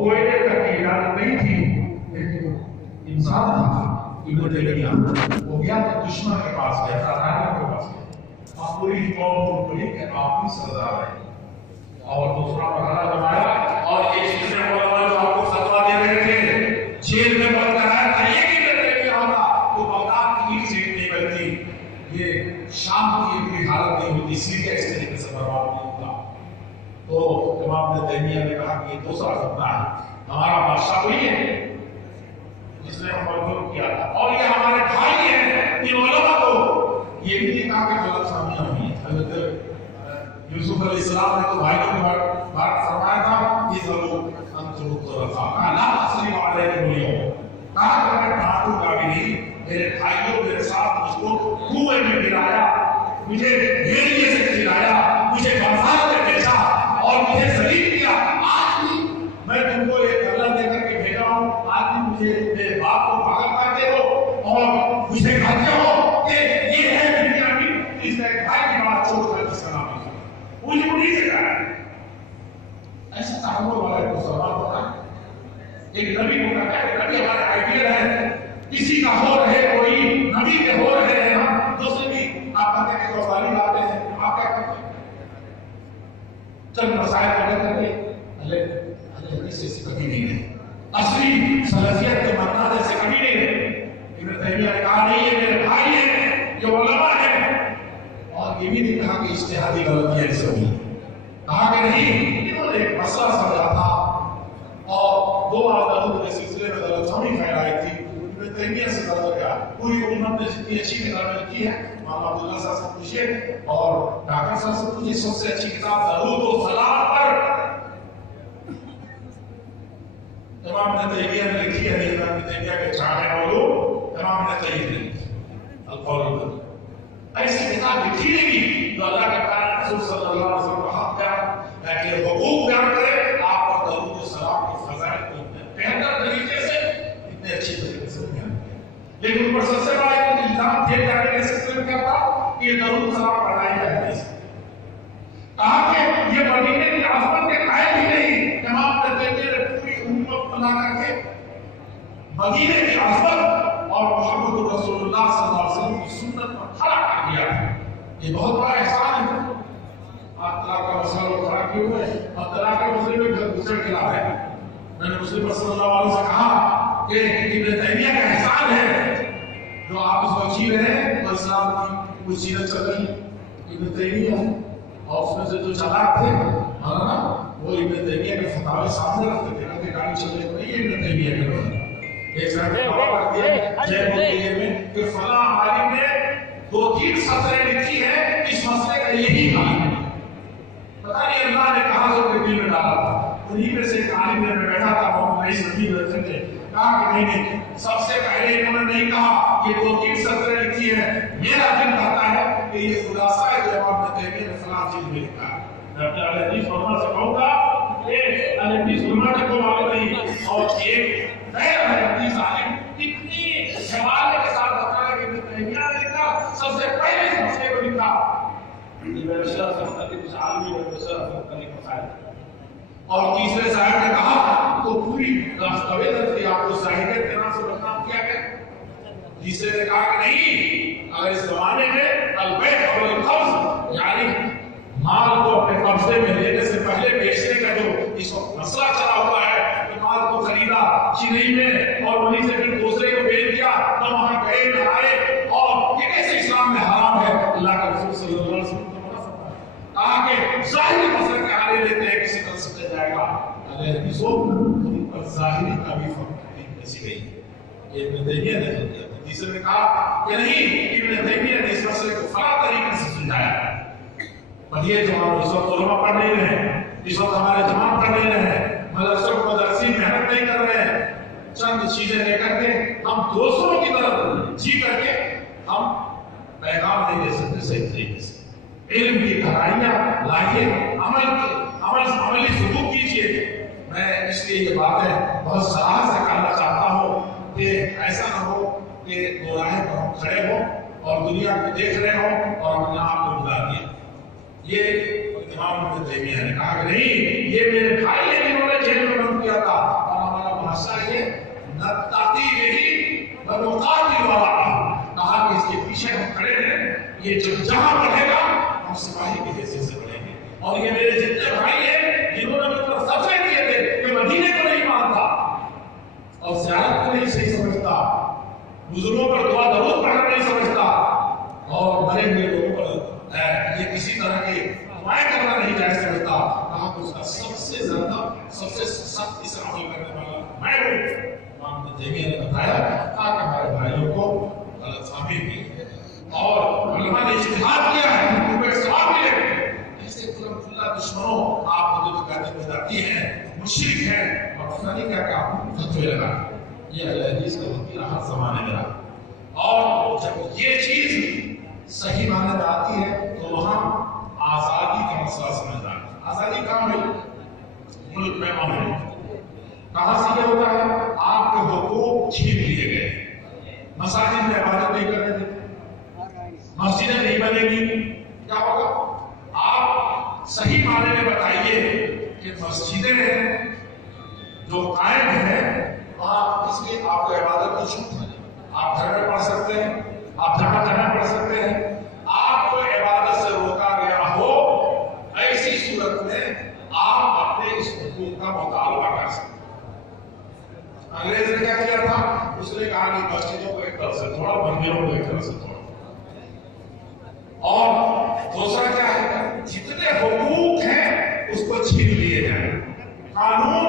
कोयले तक की इजाजत नहीं थी, लेकिन इंसान था इब्न तैमिया, वो गया तो दुश्मन के पास गया, साधारण के पास गया, और पूरी कौम को बोली कि आप ही सरदार हैं, और दूसरा मरहला जमाया, और एक दूसरे उलमा जो आपको फतवा दे रहे थे जेल में बंद कराया था, ये भी तैमिया होगा तो बगदाद की सीट नहीं बनती, ये शाम की भी हालत नहीं होती, सीरिया इस तरीके से बर्बाद नहीं होता। तो इमाम इब्न तैमिया ने कहा कि ये दूसरा सपना है, हमारा बादशाह वही है जिसने हम मंजूर किया था, और ये हमारे भाई हैं, इन उलमा को ये भी नहीं कहा कि गलत फहमियां हुई। हज़रत यूसुफ अलैहिस्सलाम ने तो भाइयों के बात फरमाया था, ये जरूर अंतरुत तो रखा, कहा ना असली वाले बोलियो, कहा कि मैं डांटूंगा भी नहीं, मेरे भाइयों मेरे साथ मुझको कुएं में गिराया, मुझे भेड़िए से खिलाया, मुझे बाजार में बेचा और मुझे जलील किया, आज भी मैं तुमको एक गल्ला देकर के भेजा हूं, आज भी मुझे मेरे बाप को पागल करते हो और मुझे कहते हो कि ये है बिन्यामीन, इसने भाई की बात छोड़ कर इसका नाम लिखा, मुझे नहीं से कहा ऐसा तहम्मुल वाला एक मुसलमान होता है, एक नबी को कहता है, नबी हमारे आइडियल है, किसी का हो रहे कोई नबी के हो रहे हैं, हम दूसरे भी आप कहते हैं कि गवाली लाते हैं, आप क्या करते हैं चंद मसाइल पढ़ करके अल्लाह हदीस से कभी नहीं है, असली सलाफियत के मकाने से कभी नहीं है। इब्न तैमिया ने कहा नहीं, ये मेरे भाई हैं, ये उलमा हैं, और ये भी नहीं कहा कि इज्तिहादी गलतियां इससे हुई, कहा कि नहीं, इन्होंने एक मसला समझा था और दो आदतों के सिलसिले में गलतफहमी फैलाई थी, इब्न तैमिया से गलत गया, पूरी उम्मत ने जितनी अच्छी किताबें लिखी है, मौलाना अब्दुल्ला साहब से पूछिए और डॉक्टर साहब से पूछिए, सबसे अच्छी किताब दरूद व सलाम पर इमाम इब्न तैमिया ने लिखी है, इमाम इब्न तैमिया के चाहने वालों इमाम इब्न तैमिया ने लिखी अल-कौल, ऐसी किताब लिखी नहीं जो अल्लाह के प्यारे रसूल सल्लल्लाहु अलैहि वसल्लम का हक है कि हुकूक बयान करे, आप पर दरूद व सलाम के फज़ाइल को बेहतर तरीके से इतने अच्छे तरीके से बयान किया, लेकिन ऊपर सबसे बड़ा एक इल्जाम दिया जाने के सिलसिले में क्या था कि ये दरूद सलाम पढ़ाई जाए, कहा कि ये मदीने की आज़मत के कायल ही नहीं, इमाम इब्न तैमिया ने पूरी उम्मत बना करके मदीने की आज़मत और मोहम्मद रसूलुल्लाह सल्लल्लाहु अलैहि वसल्लम की सुन्नत पर खड़ा कर दिया, ये बहुत बड़ा एहसान है। आप तलाक का मसला उठा क्यों है, अब तलाक के मसले में दूसरे खिलाफ है, मैंने मुस्लिम सल्लल्लाहु अलैहि वसल्लम से कहा कि इब्न तैमिया का एहसान है जो आप इस वक्त जी रहे हैं, और इस्लाम की कुछ चीजें चल रही इब्न तैमिया और उसमें से जो चालाक थे ना वो इब्न तैमिया के फतवा सामने रखते थे, उनके गाड़ी चलने को नहीं इब्न तैमिया के लोग एक साथ जय में कि फला आलिम ने 2-3 सतरें लिखी है इस मसले का यही हाल है, पता नहीं अल्लाह ने कहां से उनके दिल में डाला था, उन्हीं में से एक आलिम ने बैठा था वो नई सदी में थे, कहा कि नहीं सबसे पहले इन्होंने नहीं कहा ये 2-3 सतरें लिखी है, मेरा दिल कहता है कि ये खुलासा है जो इमाम इब्न तैमिया ने फलां चीज में लिखा है, मैं अपने अहले हदीस उलमा से कहूंगा एक अहले हदीस उलमा को मालूम नहीं और एक नए अहले हदीस आलिम कितनी हवाले के साथ बताया कि इब्न तैमिया ने लिखा, सबसे पहले इस मसले को लिखा, और तीसरे साहब ने कहा तो पूरी दस्तावेज थी, आपको साहित्य के नाम से बदनाम किया गया, तीसरे ने कहा कि नहीं, अगर इस जमाने में अल-बै' और अल-क़ब्ज़ यानी माल को अपने कब्जे में लेने से पहले बेचने का जो इस वक्त मसला चला हुआ है कि माल को खरीदा चेन्नई में और वहीं से फिर दूसरे को बेच दिया, तो वहां गए न आए, और ये कैसे इस्लाम में हराम है, अल्लाह के रसूल सल्लल्लाहु अलैहि वसल्लम को मना फरमाया, कहा कि जाहिरी मसले के हाले लेते हैं किसी तरह से जाएगा, अहले हदीसों पर जाहिरी का भी फर्क ऐसी गई, ये इब्न तैमिया ने कर दिया। तीसरे ने कहा कि नहीं, इब्न तैमिया ने इस मसले को फला तरीके से सुलझाया, पढ़िए जो हम इस वक्त उलमा पढ़ नहीं रहे हैं, इस वक्त हमारे जमात पढ़ नहीं रहे हैं, मदरसों मदरसी मेहनत नहीं कर रहे हैं, चंद चीजें लेकर के हम दूसरों की तरफ जी करके हम पैगाम नहीं दे सकते सही तरीके से, इल्म की गहराइयां लाइए, अमली सुलूक कीजिए। मैं इसलिए ये बातें बहुत सलाह से करना चाहता हूँ कि ऐसा न हो कि दोराहे पर हम खड़े हों और दुनिया को देख रहे हों और अपने आप को भुला दिए। ये इमाम इब्न तैमिया ने कहा कि नहीं, ये मेरे भाई हैं जिन्होंने जेल में बंद किया करता। और हमारा भाषा ये नत्ताती नहीं बनुकाती वाला कहा कि इसके पीछे हम खड़े हैं, ये जब जहां बढ़ेगा हम सिपाही की हैसियत से बढ़ेंगे। और ये मेरे जितने भाई हैं जिन्होंने मेरे पर सफर किए थे, मैं मदीने को नहीं मानता और ज़ियारत को नहीं सही समझता, बुजुर्गों पर दुआ दरूद पढ़ना नहीं समझता, और मरे हुए लोगों पर ये किसी तरह के दुआएं करना नहीं जायज समझता। कहा कि उसका सबसे ज्यादा सबसे सख्त इस अमल करने वाला मैं हूं। इमाम इब्न तैमिया ने बताया कि हमारे भाइयों को गलतफहमी की और उलमा ने इज्तिहाद किया है, उनको सवाब मिले। ऐसे खुला दुश्मनों आप मुझे तो कहते बिदाती हैं, मुशरिक हैं और पता नहीं क्या क्या फतवे लगा। ये अहले हदीस का वकील हर जमाने में रहा। और जब ये चीज सही माने में आती है तो वहां आजादी का मसला समझना है। आजादी कहां हुई? मुल्क में अमन। कहां से ये होता है? आपके हुकूक छीन लिए गए, मसाजिद में इबादत नहीं करने देते, मस्जिदें नहीं बनेगी, क्या होगा? आप सही माने में बताइए कि मस्जिदें जो कायम है वहां इसलिए आपको इबादत की छूट है, आप घर में पढ़ सकते हैं, आप जहां जहां पढ़ सकते हैं। आपको इबादत से रोका गया हो, ऐसी सूरत में आप अपने इस हुकूक का मुतालबा कर सकते हैं। अंग्रेज ने क्या किया था? उसने कहा कि मस्जिदों को एक तरफ से थोड़ा, मंदिरों को एक तरफ से थोड़ा। और दूसरा क्या है? जितने हुकूक हैं उसको छीन लिए जाए। कानून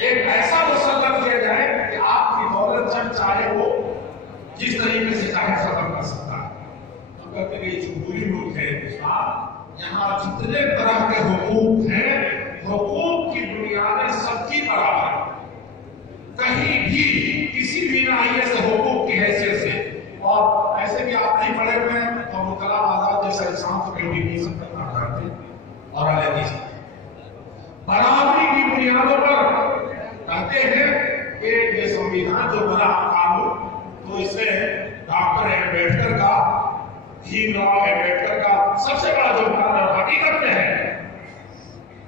एक ऐसा मुसल्लत किया जाए कि आपकी दौलत जब चाहे वो जिस तरीके से चाहे खत्म कर सकता है। हम कहते हैं कि जमहूरी मुल्क है हिंदुस्तान, यहाँ जितने तरह के हुकूक हैं, हुकूक की बुनियादें सबकी बराबर है। कहीं भी किसी भी नाहिए से हुकूक की हैसियत से, और ऐसे भी आप नहीं पढ़े हुए हैं तो अबुल कलाम आजाद जैसा इंसान तो कहीं नहीं सकता करते और अहले बराबरी की बुनियादों पर कहते हैं कि ये संविधान जो बना कानून, तो इसमें डॉक्टर अम्बेडकर का, भीमराव अम्बेडकर का सबसे बड़ा योगदान हकीकत में है।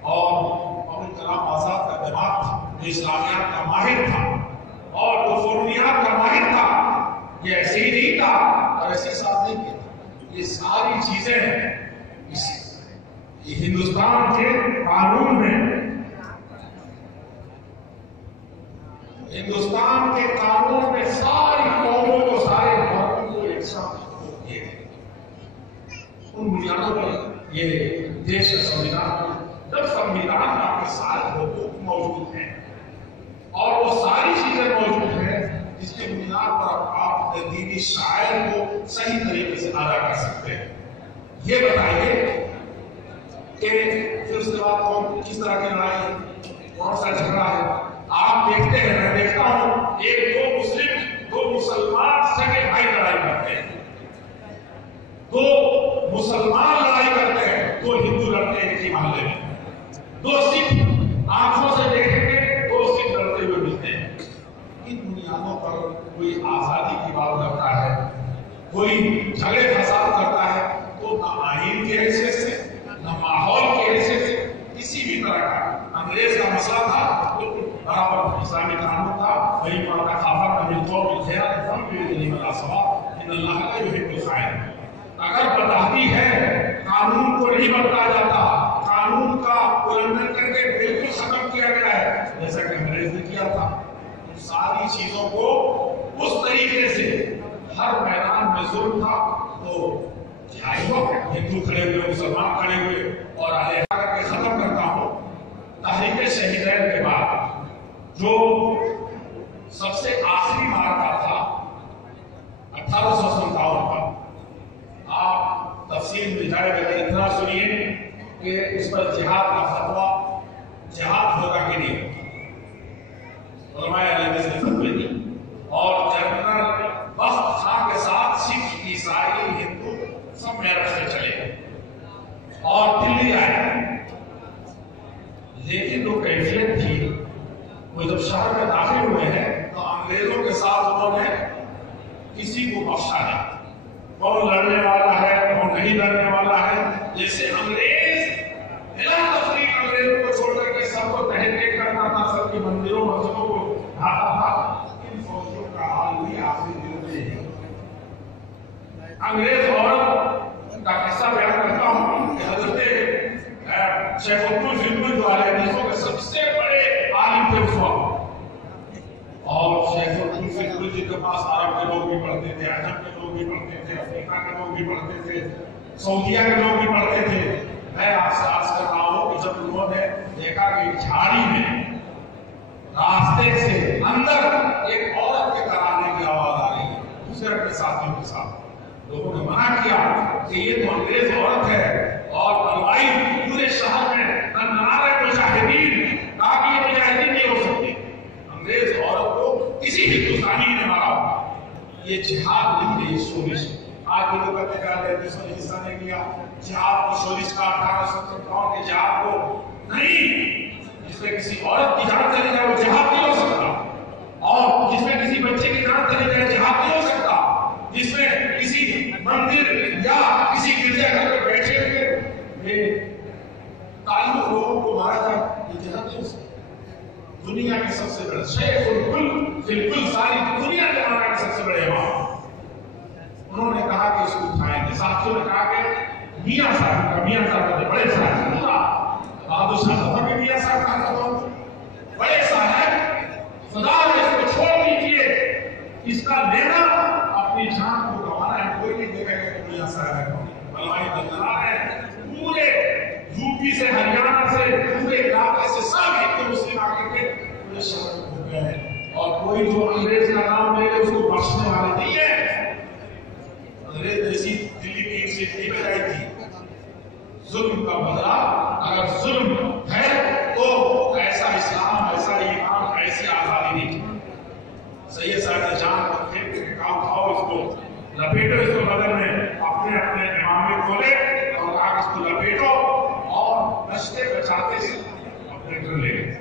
और अबुल कलाम आजाद का दिमाग था, जो इस्लामियात का माहिर था और जो फुर्नियात का माहिर था, ये ऐसे ही नहीं था और ऐसे साथ नहीं किया। ये सारी चीजें ये हिंदुस्तान के कानून में, हिंदुस्तान के कानून में सारी कौमों को, सारे धर्मों को एक साथ ये उन बुनियादों पर ये देश का संविधान, जब संविधान में आपके सारे हुकूक मौजूद हैं और वो सारी चीजें मौजूद हैं जिसके बुनियाद पर आप दीनी शायर को सही तरीके से अदा कर सकते हैं। ये बताइए कि फिर उसके बाद कौन किस तरह की लड़ाई, कौन सा झगड़ा है? आप देखते हैं, मैं देखता हूं, एक दो मुस्लिम, दो मुसलमान सगे भाई लड़ाई करते हैं, दो मुसलमान लड़ाई करते हैं, दो हिंदू लड़ते हैं इसी मोहल्ले में, दो सिख आंखों से देखेंगे, दो सिख लड़ते हुए मिलते हैं। इन बुनियादों पर कोई आजादी की बात करता है, कोई झगड़े फसाद करता है, तो न आईन की हैसियत से, न माहौल की हैसियत से, किसी भी तरह का अंग्रेज का मसला था, बिल्कुल बराबर इस्लामी कानून था, वही माना खाफा का बिल्कुल खैर हम भी नहीं बता सवा इन अल्लाह का युहिब्बुल खाइन। अगर बताती है कानून को नहीं बदला जाता, कानून का उल्लंघन करके बिल्कुल खत्म किया गया है जैसा कि अंग्रेज ने किया था। उन सारी चीजों को उस तरीके से हर मैदान में जुल्म था, तो हिंदू खड़े हुए, मुसलमान खड़े हुए और अलहदा करके खत्म करता हूं। तहरीक शहीदैन के बाद जो सबसे आखिरी मार्का था 1857 का, आप तफसील में जाएगा, इतना सुनिए कि इस पर जिहाद का फतवा, जिहाद होगा कि नहीं, उलमाए अहले ने फतवे दी और जनरल बख्त खां के साथ सिख, ईसाई, हिंदू सब मेरठ से चले और दिल्ली आए। लेकिन जो कैफियत थी, वो जब शहर में दाखिल हुए हैं तो अंग्रेजों के साथ उन्होंने किसी को बख्शा नहीं। कौन लड़ने वाला है, कौन नहीं लड़ने वाला है, जैसे अंग्रेज अंग्रेजों को छोड़ करके सबको तहरीक करता था, सबकी अंग्रेज औरत का किस्सा बयान करता हूँ कि हजरत शेखुल फिल्म जो हदीसों के सबसे बड़े आलिम थे उस वक्त, और शेखुल फिल्म जी के पास अरब के लोग भी पढ़ते थे, अजम के लोग भी पढ़ते थे, अफ्रीका के लोग भी पढ़ते थे, सऊदीया के लोग भी पढ़ते थे। मैं आपसे अर्ज कर रहा हूँ कि जब उन्होंने देखा कि झाड़ी में रास्ते से अंदर एक औरत के कराने की आवाज आ रही है दूसरे अपने साथियों के साथ, लोगों ने मना किया कि ये तो अंग्रेज औरत है, और बलवाई पूरे शहर में नारे मुजाहिदीन कहा कि ये मुजाहिदीन नहीं हो सकती। अंग्रेज औरत को किसी हिंदुस्तानी ने मारा, ये जिहाद नहीं है, ये शोरिश। आज भी लोग कहते हैं देशों ने हिस्सा नहीं लिया जिहाद की शोरिश का, 1857 के जिहाद को नहीं, जिसमें किसी औरत की जान चली जाए वो जिहाद नहीं हो सकता, और जिसमें किसी बच्चे की जान चली जाए जिहाद नहीं हो सकता, जिसमें किसी मंदिर या किसी गिरजाघर में बैठे हुए तालिब लोगों को मारा जाए, ये जिहाद नहीं हो सकता। दुनिया के सबसे बड़े शेखुल फिल्म सारी दुनिया के माना के सबसे बड़े इमाम, उन्होंने कहा कि इसको उठाएंगे। साथियों ने कहा कि मियां साहब ने बड़े साहब बहादुर शाह भी मियां साहब का बड़े साहब खुदा ने इसको छोड़ दीजिए, इसका लेना अपनी जान को गंवाना है, कोई नहीं देखेगा कि मियां साहब है, बलवाई दलदला है। पूरे यूपी से हरियाणा से पूरे इलाके से सब हिंदू मुस्लिम आके के पूरे शहर में घूम गए, और कोई जो अंग्रेज का नाम ले उसको बख्शने वाले नहीं है। अंग्रेज जैसी दिल्ली की एक सीट नहीं बजाई थी, जुल्म का बदला अगर जुल्म है तो ऐसा इस्लाम, ऐसा ईमान, ऐसी आजादी नहीं थी। सैयद साहब ने जान रखे कि काम खाओ, इसको लपेटो, इसको बदन में अपने अपने इमामे खोले और कहा इसको लपेटो, और नशे बचाते से अपने घर ले गए।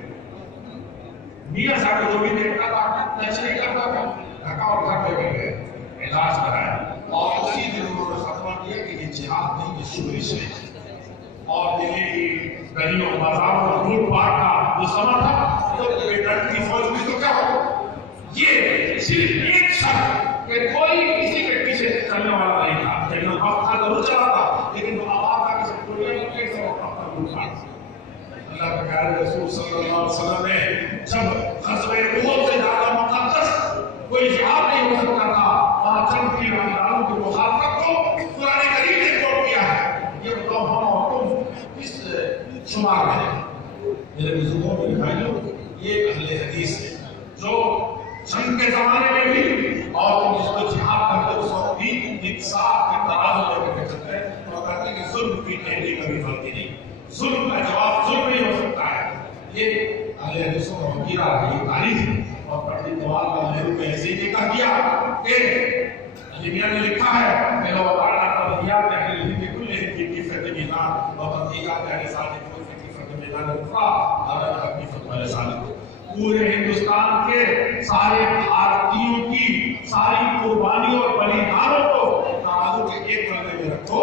मियां साहब जो भी देखता था नशे नहीं करता था, ढका और घर ले गए, इलाज कराया, और उसी दिन उन्होंने फतवा दिया कि ये जिहाद नहीं, ये शोरिश है। और दिल्ली की गलियों बाजारों में लूटपाट का जो समय था, तो बेडर की फौज में तो क्या हो, ये सिर्फ एक शब्द कि कोई किसी के पीछे चलने वाला नहीं था, लेकिन वक्त था जरूर चला था, लेकिन वो आवाज था कि दुनिया में एक सब अपना लूटपाट। अल्लाह के प्यारे रसूल सल्लल्लाहु अलैहि वसल्लम ने जब ग़ज़वे उहद से ज्यादा मुक़द्दस कोई जिहाद नहीं हो सकता था, वहां चंद की राजाओं की मुखालफत को कुरान करीम ने तोड़ दिया है। ये बताओ हम और तुम किस शुमार में? मेरे बुजुर्गों के भाइयों, ये अहले हदीस है जो जंग के जमाने में भी और तुम जिसको जिहाद करते उस वक्त भी इंसाफ के तराजू लेकर चलते हैं, और कहते हैं कि जुल्म की पहली कभी गलती नहीं, जुल्म का जवाब जुल्म नहीं हो सकता है। ये अहले हदीसों का वकीला है, ये तारीफ है। और पंडित जवाहरलाल नेहरू ने ऐसे ही कह दिया कि दुनिया ने लिखा है मेरा वताना तबदिया तहरीर की कुल की फतमिना और तबदिया तहरीर साथ की फतमिना उफा और अपनी फतवा सालिक पूरे हिंदुस्तान के सारे भारतीयों की सारी कुर्बानियों और बलिदानों को तराजू के एक पलड़े में रखो,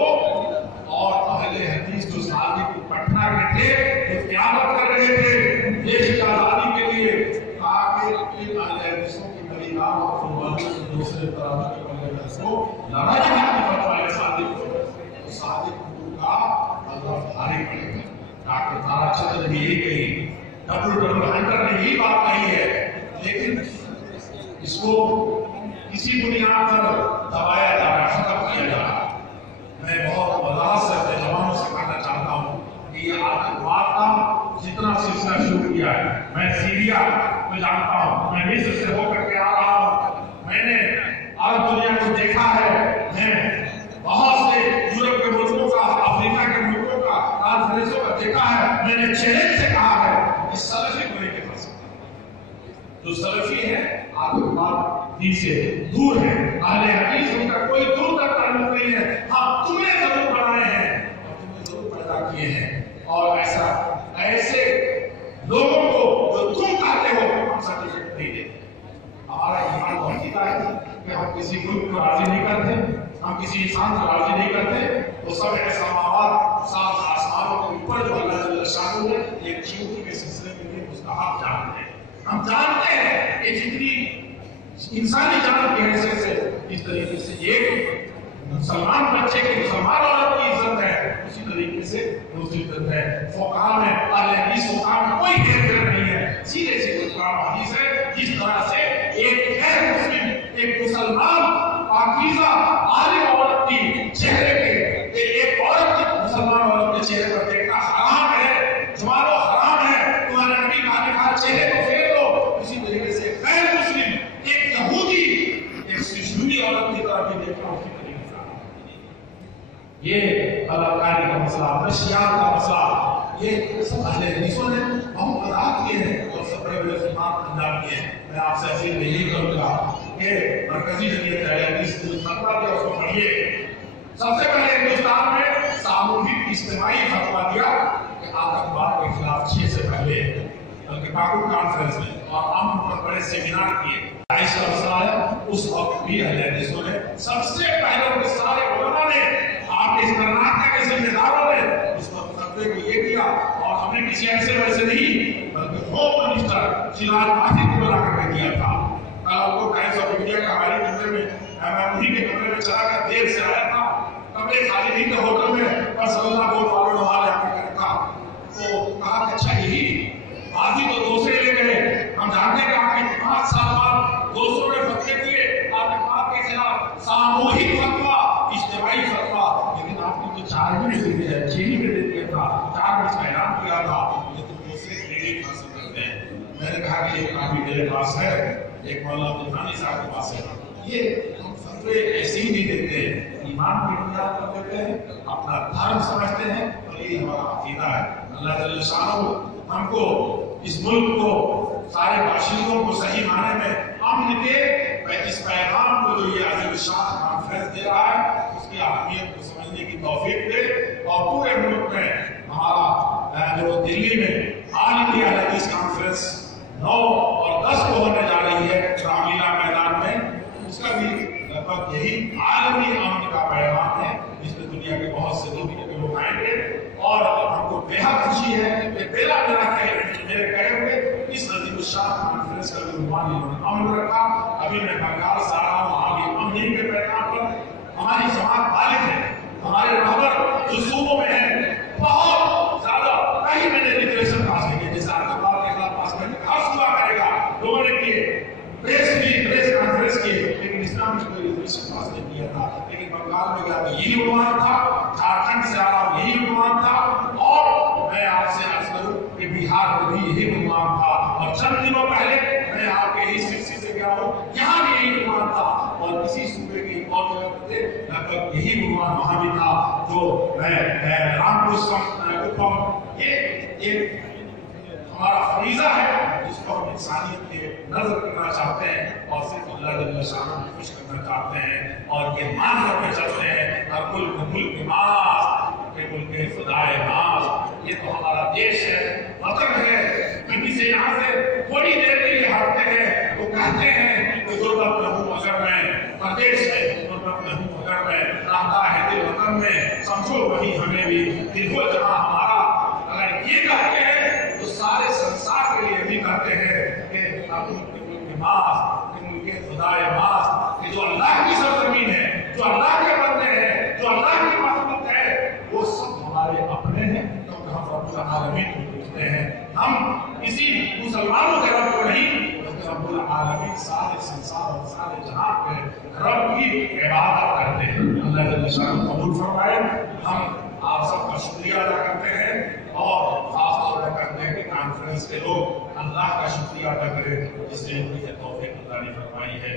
और अहले हदीस जो सादिक पटना के थे जो क़यामत कर रहे थे देश की आजादी के लिए, आगे इन अहले हदीसों की बलिदान और कुर्बानियों को दूसरे तराजू के पलड़े में रखो, लड़ा की फतवा सादिक को सादिक का अल्लाह भारी पड़ेगा। डॉक्टर ताराचंद ने यही कही, हंटर ने यही बात कही है, लेकिन इसको किसी बुनियाद पर दबाया जा रहा है, खत्म किया जा रहा है। मैं बहुत वजाहत से अपने जवानों से कहना चाहता हूँ कि ये आतंकवाद का जितना सिलसिला शुरू किया है, मैं सीरिया में जानता हूँ, मैं मिस्र से होकर के आ रहा हूँ, मैंने अरब दुनिया को देखा है, मैं बहुत से यूरोप के मुल्कों का, अफ्रीका के मुल्कों का, देशों का देखा है। मैंने चैलेंज से कहा है कि सलफी को नहीं कर सकता, जो सलफी है आतंकवाद दिन से दूर है, अहले हदीस उनका कोई दूर तक ताल्लुक नहीं है। हाँ, तुम्हें जरूर बनाए हैं और तुम्हें जरूर पैदा किए हैं, और ऐसे लोगों को जो तुम कहते हो हम सर्टिफिकेट नहीं देते। हमारा ईमान तो अकीदा है कि हम किसी ग्रुप को राजी नहीं करते, हम किसी इंसान को राजी नहीं करते। तो सब ऐसा माहौल सात आसमानों के ऊपर जो अल्लाह जल्ल शान ने एक कीमती के सिलसिले में भी उसका हक जानते हैं। हम जानते हैं कि जितनी इंसानी जान की हैसियत से इस तरीके से एक मुसलमान बच्चे की, मुसलमान औरत की इज्जत है, उसी तरीके से उसकी इज्जत है। फुक़हा में, अहले हदीस फुक़हा में कोई हेरफेर नहीं है, सीधे सीधे कुरान हदीस है। जिस तरह से एक गैर मुस्लिम, एक मुसलमान पाकीज़ा आलिम औरत की चेहरे पे, एक औरत की, मुसलमान औरत के चेहरे पर देखना हराम है, जुबानो हराम है, तुम्हारे नबी का लिखा चेहरे को फेर दो। इसी तरीके से गैर मुस्लिम, एक यहूदी, एक सिजूनी औरत की तरफ भी देखना उसी तरीके से। ये कलाकारी का मसला, नशियात का मसला, ये सब अहले हदीसों ने बहुत अदा किए हैं और सब बड़े बड़े खिदमत अंजाम किए हैं। मैं आपसे अपील यही करूंगा कि मरकजी जमीयत अहले हदीस को फतवा दिया, उसको पढ़िए। सबसे पहले हिंदुस्तान में सामूहिक इज्तिमाई फतवा दिया कि आतंकवाद के खिलाफ 6 से पहले, बल्कि काबुल कॉन्फ्रेंस में और आम पर बड़े सेमिनार किए। इसका मसला है, उस वक्त भी अहले हदीसों ने सबसे पहले उनके सारे उलमा ने, आपके इस कर्नाटक के जिम्मेदारों ने उस वक्त फतवे को ये किया। और हमने किसी ऐसे वैसे नहीं, बल्कि होम मिनिस्टर शिराज माफी को बुला कर दिया था। कल आपको टाइम्स ऑफ इंडिया का हमारे कमरे में, मैं उन्हीं के कमरे में चला कर देर से आया था, कमरे खाली नहीं थे होटल में, पर सल्लल्लाहु अलैहि वसल्लम ने कहा तो कहा कि अच्छा यही बाजी तो दूसरे ले गए, हम जानते हैं कि आपके 5 साल बाद दूसरों ने फतवे दिए आतंकवाद के खिलाफ, सामूहिक फतवा, इज्तिमाई फतवा, लेकिन आपने तो 4 मिनट दे दिया, 6 मिनट दे दिया था, 4 मिनट का ऐलान किया था, लेकिन दूसरे क्रेडिट हासिल करते हैं। मैंने कहा कि एक काफी मेरे पास है, एक मौलाना अब्दुल हानी साहब के पास है, ये हम फतवे ऐसे ही नहीं देते हैं, ईमान की बुनियाद पर देते हैं, अपना धर्म समझते हैं, और ये हमारा अकीदा है। अल्लाह जल्ल शानहू हमको, इस मुल्क को, सारे बाशिंदों को सही माने में अमन के इस पैगाम को जो ये अजीब शान कॉन्फ्रेंस दे रहा है, उसकी अहमियत को समझने की तौफीक दे। और पूरे मुल्क में हमारा जो दिल्ली में ऑल इंडिया हदीस कॉन्फ्रेंस 9 और 10 को होने जा रही है रामलीला मैदान में, उसका भी लगभग यही आलमी अमन का पैगाम है, जिसमें दुनिया के बहुत से दुनिया के लोग आएंगे। और हमको बेहद खुशी है कि मेरे कहे हुए इस अजीब शान कॉन्फ्रेंस का भी रुमानी अमल रखा। अभी मैं बंगाल से आ रहा हूँ, वहाँ भी अमन के पैगाम पर हमारी जमात वालिद है, हमारे रहबर जो सूबों में है, बहुत ज्यादा, कहीं मैंने रिजर्वेशन पास नहीं किया, जैसे आतंकवाद के खिलाफ पास करने का हर सुबह करेगा, लोगों ने किए, प्रेस कॉन्फ्रेंस की, लेकिन इस्लाम में कोई रिजर्वेशन पास नहीं किया था। लेकिन बंगाल में गया तो यही उन्वान था, झारखंड से आ रहा हूँ यही उन्वान था, और मैं आपसे अर्ज करूं कि बिहार में भी यही उन्वान था। और चंद दिनों पहले मैं आपके इस सिरसी से गया हूँ, यहाँ भी यही उन्वान था, और किसी सूबे की और जगह पे लगभग यही उन्वान वहाँ भी था। जो मैं रामपुर उपम, ये हमारा फरीजा है, जिसको हम इंसानियत के नजर करना चाहते हैं और सिर्फ अल्लाह जल्ल शानहू को खुश करना चाहते हैं, और ये मान करके चलते हैं हर मुल्क मास के मुल्क खुदाए मास। ये तो हमारा देश है, वतन है। कभी से यहाँ से थोड़ी देर के लिए हटते हैं तो कहते हैं कि गुर्बत में हूँ अगर मैं, प्रदेश है गुर्बत में हूँ अगर मैं, रहता है दिल वतन में, समझो वही हमें भी, दिल हो जहाँ हमारा। अगर ये कहते हैं तो सारे संसार के लिए भी कहते हैं कि खुदाए मास, कि जो अल्लाह की सरजमीन है, जो अल्लाह के बंदे हैं, जो अल्लाह की मखलूक है, वो सब हमारे अपने हैं, क्योंकि हम रब्बुल आलमीन को पूजते हैं। हम किसी मुसलमानों के रब को नहीं, बल्कि रब्बुल आलमीन सारे संसार और सारे जहां के रब की इबादत करते हैं। अल्लाह जल्ल शानहू कबूल फरमाए। हम आप सबका शुक्रिया अदा करते हैं, और खास तौर पर करते हैं कि कॉन्फ्रेंस के लोग अल्लाह का शुक्रिया अदा करें, जिसने उन्हें तौफीक अता फरमाई है।